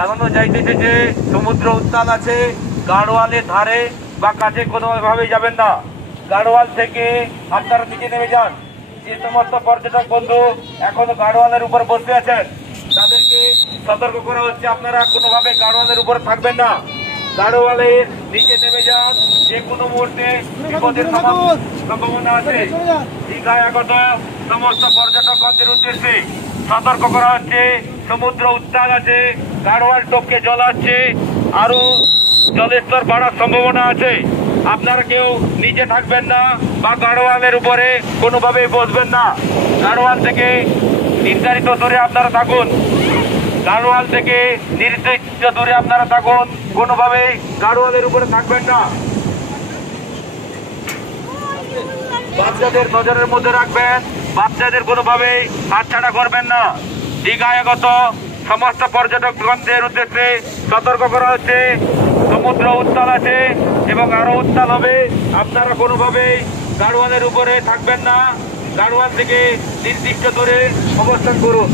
জানানো যাইতেছে যে সমুদ্র উত্তাল আছে, গাড়োয়ালের ধারে বা কাছে কোনোভাবেই যাবেন না। গাড়োয়াল থেকে আপনারা নিচে নেমে যান। যে সমস্ত পর্যটক বন্ধু এখনো গাড়োয়ালের উপর বসে আছেন তাদেরকে সতর্ক করা হচ্ছে, আপনারা কোনোভাবে গাড়োয়ালের উপর থাকবেন না। গাড়োয়ালের নিচে নেমে যান, যে কোনো মুহূর্তে বিপদের সম্ভাবনা আছে। দীঘায় আগত সমস্ত পর্যটকদের উদ্দেশ্যে সতর্ক করা হচ্ছে, সমুদ্র উত্তাল আছে, গাড়োয়াল টপকে জল আসছে, আরো জলের স্তর বাড়ার সম্ভাবনা আছে। আপনারা কেউ নিচে থাকবেন না বা গাড়োয়ালের উপরে কোনোভাবেই বসবেন না। গাড়োয়াল থেকে নির্ধারিত দূরে আপনারা থাকুন। গাড়োয়াল থেকে নির্দিষ্ট দূরে আপনারা থাকুন, কোনোভাবেই গাড়োয়ালের উপরে থাকবেন না। বাচ্চাদের নজরের মধ্যে রাখবেন, বাচ্চাদের কোনোভাবেই হাতছাড়া করবেন না। দীঘায় আগত সমস্ত পর্যটকগণদের উদ্দেশ্যে সতর্ক করা হচ্ছে, সমুদ্র উত্তাল আছে এবং আরো উত্তাল হবে। আপনারা কোনোভাবেই গাড়োয়ালের উপরে থাকবেন না। গাড়োয়াল থেকে নির্দিষ্ট দূরে অবস্থান করুন।